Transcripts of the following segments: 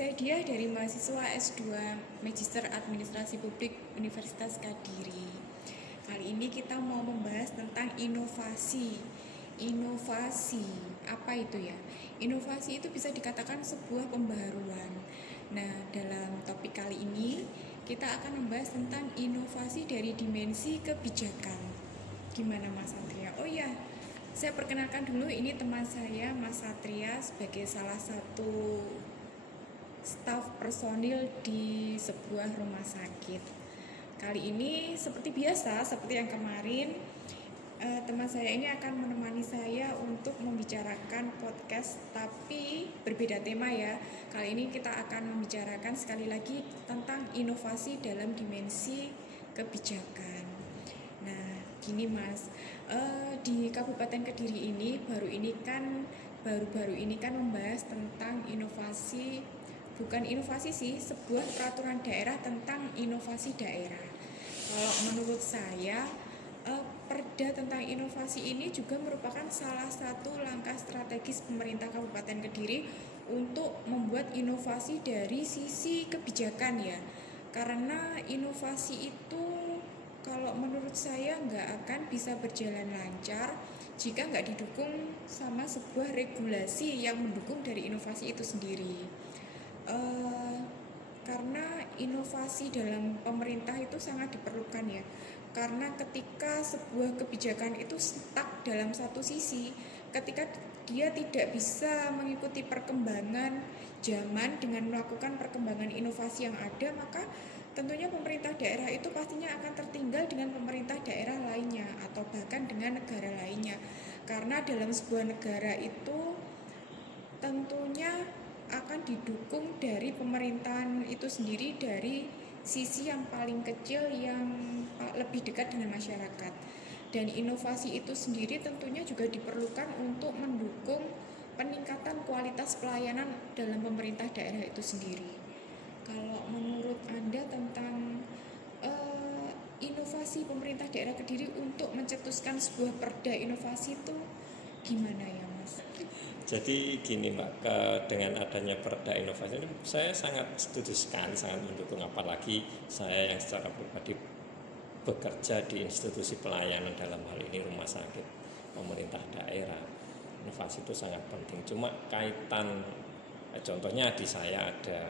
Saya Dia dari mahasiswa S2 Magister Administrasi Publik Universitas Kediri. Kali ini kita mau membahas tentang inovasi. Inovasi, apa itu ya? Inovasi itu bisa dikatakan sebuah pembaharuan. Nah, dalam topik kali ini kita akan membahas tentang inovasi dari dimensi kebijakan. Gimana Mas Satria? Oh ya, saya perkenalkan dulu, ini teman saya Mas Satria sebagai salah satu staf personil di sebuah rumah sakit. Kali ini seperti biasa, seperti yang kemarin, teman saya ini akan menemani saya untuk membicarakan podcast, tapi berbeda tema ya. Kali ini kita akan membicarakan sekali lagi tentang inovasi dalam dimensi kebijakan. Nah, gini Mas, di Kabupaten Kediri ini baru-baru ini kan membahas tentang inovasi, bukan inovasi sih, sebuah peraturan daerah tentang inovasi daerah. Kalau menurut saya, perda tentang inovasi ini juga merupakan salah satu langkah strategis pemerintah Kabupaten Kediri untuk membuat inovasi dari sisi kebijakan ya. Karena inovasi itu kalau menurut saya nggak akan bisa berjalan lancar jika nggak didukung sama sebuah regulasi yang mendukung dari inovasi itu sendiri. Karena inovasi dalam pemerintah itu sangat diperlukan ya. Karena ketika sebuah kebijakan itu stuck dalam satu sisi, ketika dia tidak bisa mengikuti perkembangan zaman dengan melakukan perkembangan inovasi yang ada, maka tentunya pemerintah daerah itu pastinya akan tertinggal dengan pemerintah daerah lainnya atau bahkan dengan negara lainnya. Karena dalam sebuah negara itu tentunya akan didukung dari pemerintahan itu sendiri dari sisi yang paling kecil yang lebih dekat dengan masyarakat. Dan inovasi itu sendiri tentunya juga diperlukan untuk mendukung peningkatan kualitas pelayanan dalam pemerintah daerah itu sendiri. Kalau menurut Anda tentang inovasi pemerintah daerah Kediri untuk mencetuskan sebuah perda inovasi itu gimana ya Mas? Jadi gini Mbak, dengan adanya perda inovasi ini saya sangat setuju sekali, sangat mendukung, apalagi saya yang secara pribadi bekerja di institusi pelayanan, dalam hal ini rumah sakit pemerintah daerah. Inovasi itu sangat penting. Cuma kaitan, contohnya di saya ada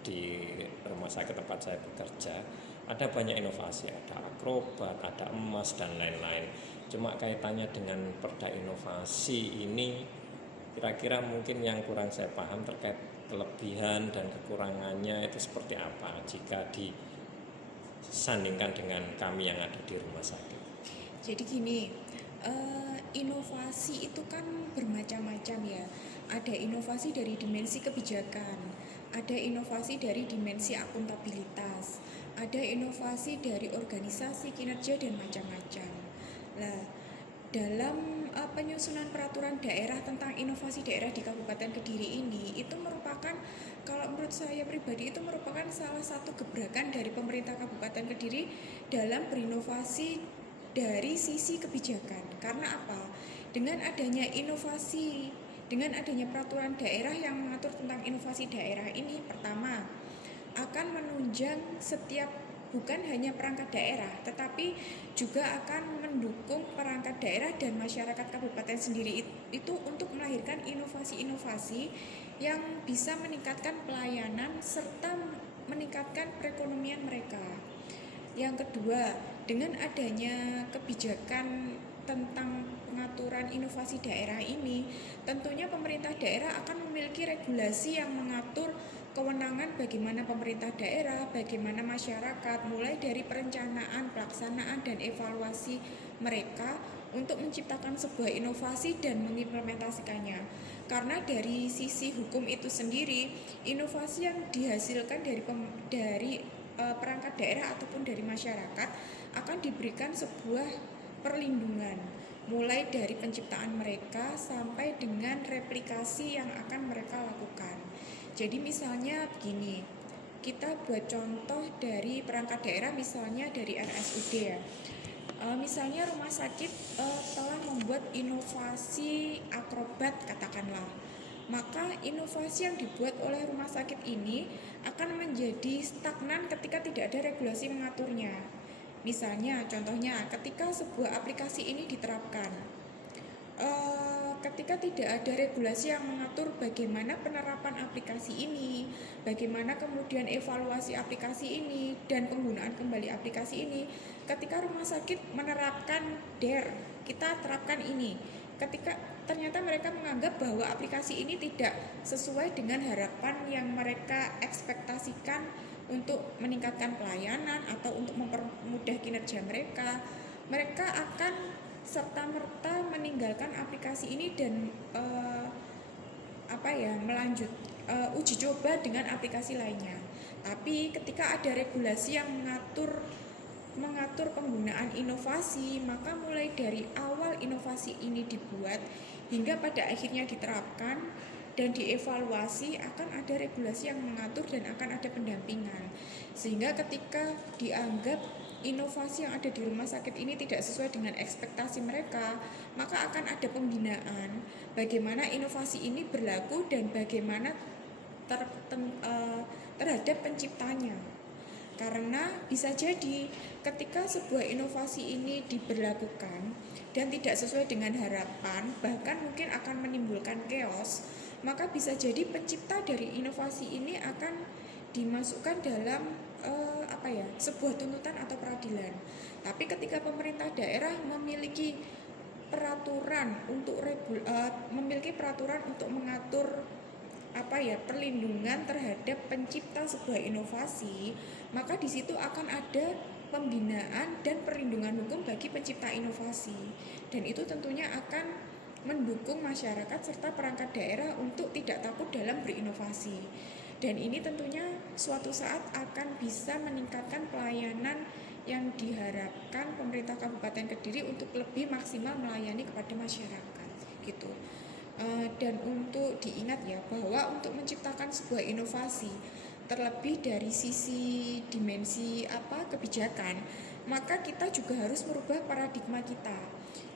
di rumah sakit tempat saya bekerja, ada banyak inovasi, ada akrobat, ada emas dan lain-lain. Cuma kaitannya dengan perda inovasi ini, kira-kira mungkin yang kurang saya paham terkait kelebihan dan kekurangannya itu seperti apa jika disandingkan dengan kami yang ada di rumah sakit. Jadi gini, inovasi itu kan bermacam-macam ya. Ada inovasi dari dimensi kebijakan, ada inovasi dari dimensi akuntabilitas, ada inovasi dari organisasi, kinerja, dan macam-macam. Nah, dalam penyusunan peraturan daerah tentang inovasi daerah di Kabupaten Kediri ini, itu merupakan, kalau menurut saya pribadi, itu merupakan salah satu gebrakan dari pemerintah Kabupaten Kediri dalam berinovasi dari sisi kebijakan. Karena apa? Dengan adanya inovasi, dengan adanya peraturan daerah yang mengatur tentang inovasi daerah ini, pertama akan menunjang setiap, bukan hanya perangkat daerah, tetapi juga akan mendukung perangkat daerah dan masyarakat kabupaten sendiri itu untuk melahirkan inovasi-inovasi yang bisa meningkatkan pelayanan serta meningkatkan perekonomian mereka. Yang kedua, dengan adanya kebijakan tentang pengaturan inovasi daerah ini, tentunya pemerintah daerah akan memiliki regulasi yang mengatur kewenangan bagaimana pemerintah daerah, bagaimana masyarakat, mulai dari perencanaan, pelaksanaan, dan evaluasi mereka untuk menciptakan sebuah inovasi dan mengimplementasikannya. Karena dari sisi hukum itu sendiri, inovasi yang dihasilkan dari perangkat daerah ataupun dari masyarakat akan diberikan sebuah perlindungan, mulai dari penciptaan mereka sampai dengan replikasi yang akan mereka lakukan. Jadi misalnya begini, kita buat contoh dari perangkat daerah, misalnya dari RSUD ya. Misalnya rumah sakit telah membuat inovasi akrobat katakanlah. maka inovasi yang dibuat oleh rumah sakit ini akan menjadi stagnan ketika tidak ada regulasi mengaturnya. Misalnya, contohnya ketika sebuah aplikasi ini diterapkan, ketika tidak ada regulasi yang mengatur bagaimana penerapan aplikasi ini, bagaimana kemudian evaluasi aplikasi ini, dan penggunaan kembali aplikasi ini, ketika rumah sakit menerapkan DARE, kita terapkan ini, ketika ternyata mereka menganggap bahwa aplikasi ini tidak sesuai dengan harapan yang mereka ekspektasikan untuk meningkatkan pelayanan atau untuk mempermudah kinerja mereka, mereka akan serta-merta meninggalkan aplikasi ini dan melanjut uji coba dengan aplikasi lainnya. Tapi ketika ada regulasi yang mengatur penggunaan inovasi, maka mulai dari awal inovasi ini dibuat hingga pada akhirnya diterapkan dan dievaluasi, akan ada regulasi yang mengatur dan akan ada pendampingan. Sehingga ketika dianggap inovasi yang ada di rumah sakit ini tidak sesuai dengan ekspektasi mereka, maka akan ada pembinaan bagaimana inovasi ini berlaku dan bagaimana terhadap penciptanya. Karena bisa jadi ketika sebuah inovasi ini diberlakukan dan tidak sesuai dengan harapan, bahkan mungkin akan menimbulkan chaos, maka bisa jadi pencipta dari inovasi ini akan dimasukkan dalam sebuah tuntutan atau peradilan. Tapi ketika pemerintah daerah memiliki peraturan untuk mengatur perlindungan terhadap pencipta sebuah inovasi, maka di situ akan ada pembinaan dan perlindungan hukum bagi pencipta inovasi. Dan itu tentunya akan mendukung masyarakat serta perangkat daerah untuk tidak takut dalam berinovasi. Dan ini tentunya suatu saat akan bisa meningkatkan pelayanan yang diharapkan pemerintah Kabupaten Kediri untuk lebih maksimal melayani kepada masyarakat, gitu. Dan untuk diingat ya, bahwa untuk menciptakan sebuah inovasi, terlebih dari sisi dimensi kebijakan, maka kita juga harus merubah paradigma kita.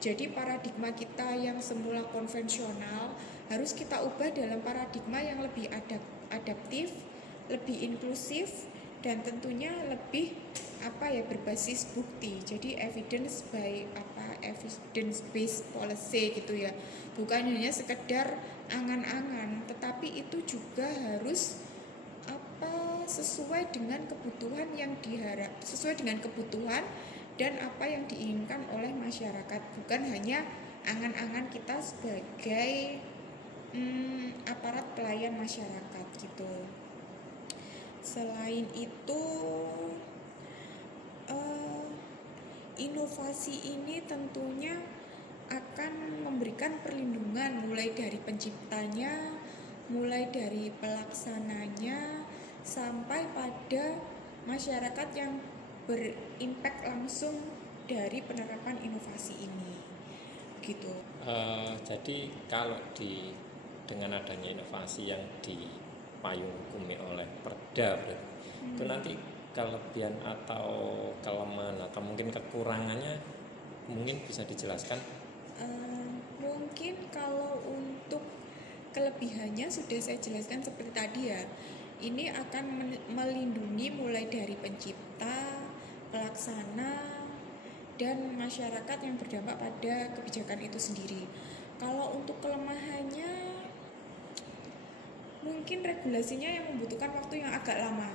Jadi paradigma kita yang semula konvensional harus kita ubah dalam paradigma yang lebih adaptif, lebih inklusif, dan tentunya lebih berbasis bukti. Jadi evidence based policy gitu ya. Bukan hanya sekedar angan-angan, tetapi itu juga harus sesuai dengan kebutuhan dan apa yang diinginkan oleh masyarakat, bukan hanya angan-angan kita sebagai aparat pelayan masyarakat gitu. Selain itu, inovasi ini tentunya akan memberikan perlindungan mulai dari penciptanya, mulai dari pelaksananya, sampai pada masyarakat yang berimpact langsung dari penerapan inovasi ini, gitu. Jadi kalau dengan adanya inovasi yang dipayung hukumi oleh Perda, itu nanti kelebihan atau kelemahan atau mungkin kekurangannya mungkin bisa dijelaskan? Mungkin kalau untuk kelebihannya sudah saya jelaskan seperti tadi ya. Ini akan melindungi mulai dari pencipta, pelaksana, dan masyarakat yang berdampak pada kebijakan itu sendiri. Kalau untuk kelemahannya, mungkin regulasinya yang membutuhkan waktu yang agak lama.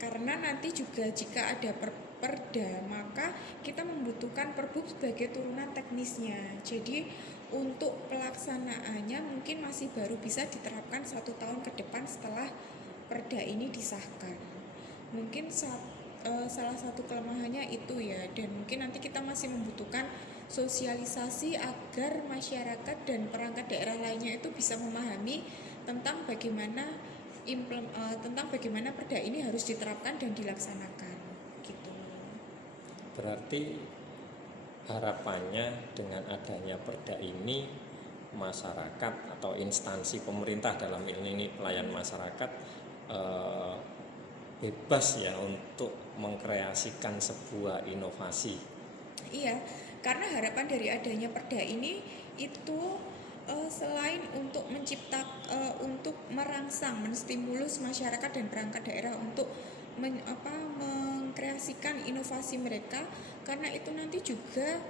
Karena nanti juga jika ada perda, maka kita membutuhkan perbub sebagai turunan teknisnya. Jadi untuk pelaksanaannya mungkin masih baru bisa diterapkan 1 tahun ke depan setelah perda ini disahkan. Mungkin salah satu kelemahannya itu ya, dan mungkin nanti kita masih membutuhkan sosialisasi agar masyarakat dan perangkat daerah lainnya itu bisa memahami tentang bagaimana perda ini harus diterapkan dan dilaksanakan, gitu. Berarti harapannya dengan adanya perda ini, masyarakat atau instansi pemerintah dalam ini pelayan masyarakat bebas ya untuk mengkreasikan sebuah inovasi. Iya, karena harapan dari adanya perda ini itu Selain untuk merangsang, menstimulus masyarakat dan perangkat daerah untuk mengkreasikan inovasi mereka, karena itu nanti juga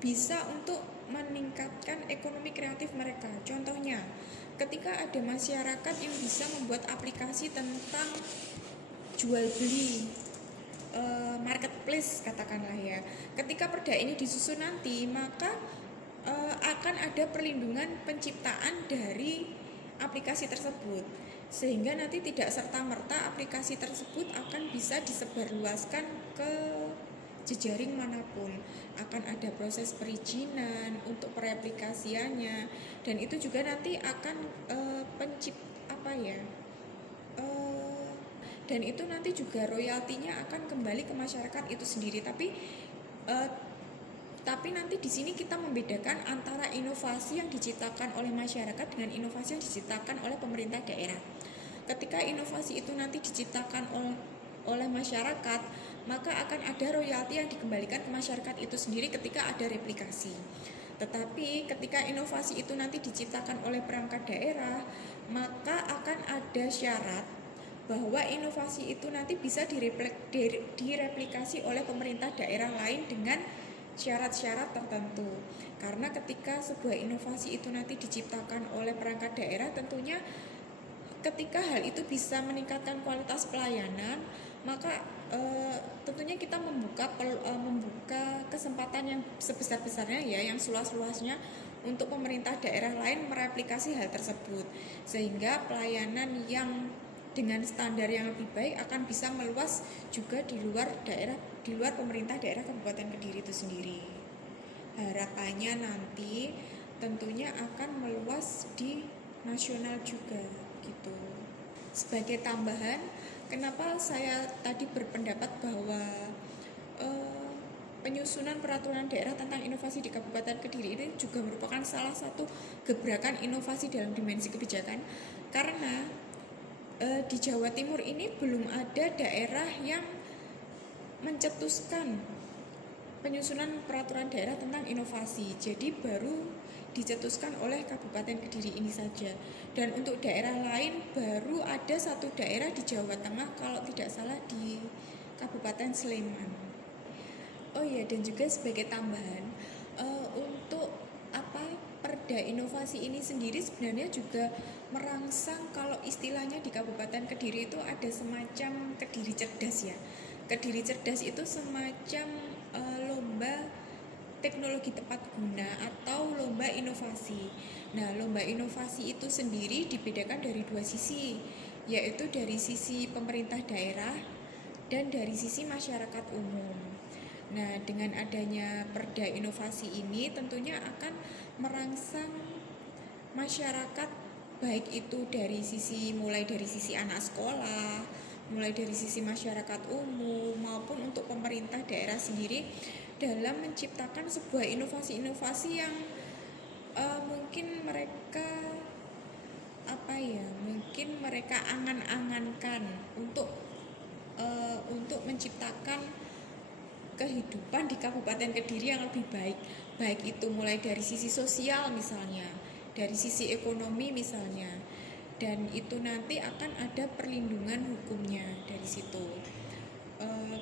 bisa untuk meningkatkan ekonomi kreatif mereka. Contohnya, ketika ada masyarakat yang bisa membuat aplikasi tentang jual beli, marketplace katakanlah ya. Ketika perda ini disusun nanti, maka akan ada perlindungan penciptaan dari aplikasi tersebut, sehingga nanti tidak serta-merta aplikasi tersebut akan bisa disebarluaskan ke jejaring manapun. Akan ada proses perizinan untuk peraplikasiannya, dan itu juga nanti akan dan itu nanti juga royaltinya akan kembali ke masyarakat itu sendiri. Tapi nanti di sini kita membedakan antara inovasi yang diciptakan oleh masyarakat dengan inovasi yang diciptakan oleh pemerintah daerah. Ketika inovasi itu nanti diciptakan oleh masyarakat, maka akan ada royalti yang dikembalikan ke masyarakat itu sendiri ketika ada replikasi. Tetapi ketika inovasi itu nanti diciptakan oleh perangkat daerah, maka akan ada syarat bahwa inovasi itu nanti bisa direplikasi oleh pemerintah daerah lain dengan syarat-syarat tertentu. Karena ketika sebuah inovasi itu nanti diciptakan oleh perangkat daerah, tentunya ketika hal itu bisa meningkatkan kualitas pelayanan, maka tentunya kita membuka kesempatan yang sebesar-besarnya ya, yang seluas-luasnya untuk pemerintah daerah lain mereplikasi hal tersebut, sehingga pelayanan yang dengan standar yang lebih baik akan bisa meluas juga di luar pemerintah daerah Kabupaten Kediri itu sendiri. Harapannya nanti tentunya akan meluas di nasional juga gitu. Sebagai tambahan, kenapa saya tadi berpendapat bahwa penyusunan peraturan daerah tentang inovasi di Kabupaten Kediri ini juga merupakan salah satu gebrakan inovasi dalam dimensi kebijakan, karena di Jawa Timur ini belum ada daerah yang mencetuskan penyusunan peraturan daerah tentang inovasi. Jadi baru dicetuskan oleh Kabupaten Kediri ini saja. Dan untuk daerah lain baru ada satu daerah di Jawa Tengah, kalau tidak salah di Kabupaten Sleman. Oh iya, dan juga sebagai tambahan, untuk perda inovasi ini sendiri sebenarnya juga merangsang, kalau istilahnya di Kabupaten Kediri itu ada semacam Kediri Cerdas ya. Kediri Cerdas itu semacam lomba teknologi tepat guna atau lomba inovasi. Nah, lomba inovasi itu sendiri dibedakan dari dua sisi, yaitu dari sisi pemerintah daerah dan dari sisi masyarakat umum. Nah, dengan adanya perda inovasi ini tentunya akan merangsang masyarakat, baik itu mulai dari sisi anak sekolah, mulai dari sisi masyarakat umum maupun untuk pemerintah daerah sendiri, dalam menciptakan sebuah inovasi-inovasi yang mungkin mereka angan-angankan untuk menciptakan kehidupan di Kabupaten Kediri yang lebih baik itu mulai dari sisi sosial misalnya, dari sisi ekonomi misalnya, dan itu nanti akan ada perlindungan hukumnya dari situ.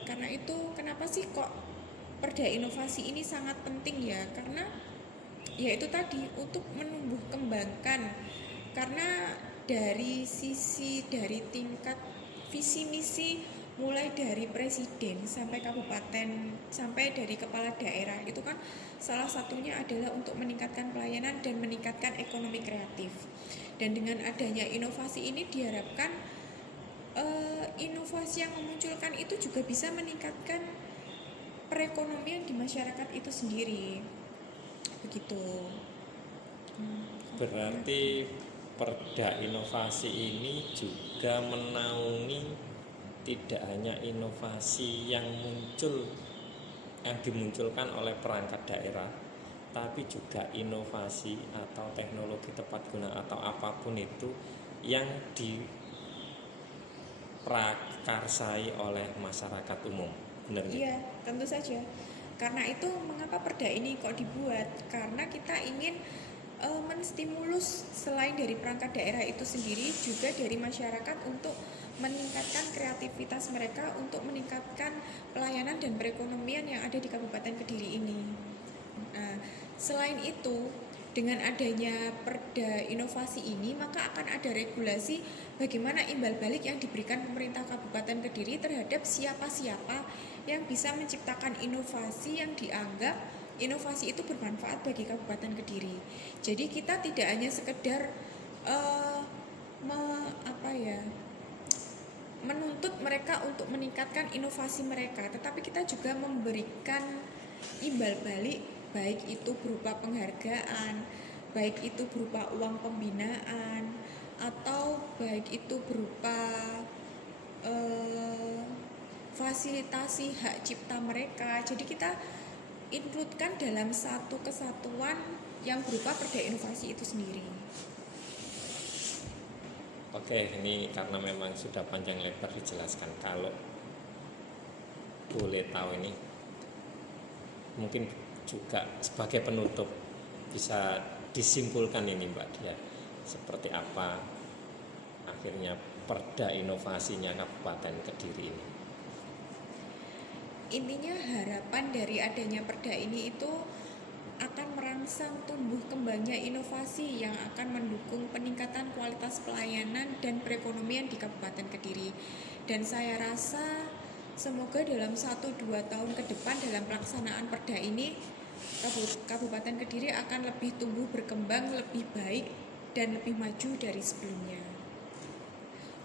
Karena itu kenapa sih kok perda inovasi ini sangat penting ya, karena ya itu tadi, untuk menumbuh kembangkan, karena dari tingkat visi misi, mulai dari presiden sampai kabupaten, sampai dari kepala daerah, itu kan salah satunya adalah untuk meningkatkan pelayanan dan meningkatkan ekonomi kreatif. Dan dengan adanya inovasi ini diharapkan inovasi yang memunculkan itu juga bisa meningkatkan perekonomian di masyarakat itu sendiri. Begitu. Berarti perda inovasi ini juga menaungi tidak hanya inovasi yang dimunculkan oleh perangkat daerah, tapi juga inovasi atau teknologi tepat guna atau apapun itu yang diprakarsai oleh masyarakat umum. Benar ya? Iya, tentu saja. Karena itu mengapa perda ini kok dibuat? Karena kita ingin menstimulus selain dari perangkat daerah itu sendiri juga dari masyarakat untuk meningkatkan kreativitas mereka untuk meningkatkan pelayanan dan perekonomian yang ada di Kabupaten Kediri ini. Nah, selain itu, dengan adanya Perda Inovasi ini, maka akan ada regulasi bagaimana imbal balik yang diberikan pemerintah Kabupaten Kediri terhadap siapa-siapa yang bisa menciptakan inovasi yang dianggap inovasi itu bermanfaat bagi Kabupaten Kediri. Jadi kita tidak hanya sekedar menuntut mereka untuk meningkatkan inovasi mereka, tetapi kita juga memberikan imbal balik, baik itu berupa penghargaan, baik itu berupa uang pembinaan, atau baik itu berupa fasilitasi hak cipta mereka. Jadi kita include-kan dalam satu kesatuan yang berupa Perda Inovasi itu sendiri. Oke, ini karena memang sudah panjang lebar dijelaskan. Kalau boleh tahu ini, mungkin juga sebagai penutup bisa disimpulkan ini Mbak Dia, seperti apa akhirnya Perda Inovasinya Kabupaten Kediri ini. Intinya harapan dari adanya perda ini itu akan merangsang tumbuh kembangnya inovasi yang akan mendukung peningkatan kualitas pelayanan dan perekonomian di Kabupaten Kediri. Dan saya rasa semoga dalam 1-2 tahun ke depan dalam pelaksanaan perda ini Kabupaten Kediri akan lebih tumbuh berkembang, lebih baik dan lebih maju dari sebelumnya.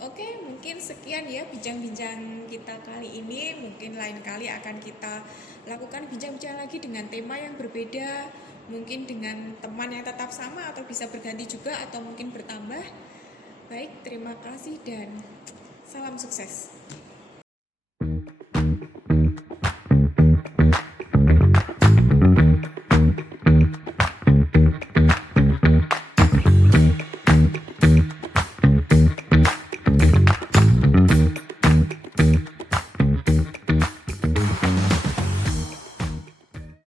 Oke, mungkin sekian ya bincang-bincang kita kali ini. Mungkin lain kali akan kita lakukan bincang-bincang lagi dengan tema yang berbeda, mungkin dengan teman yang tetap sama atau bisa berganti juga atau mungkin bertambah. Baik, terima kasih dan salam sukses.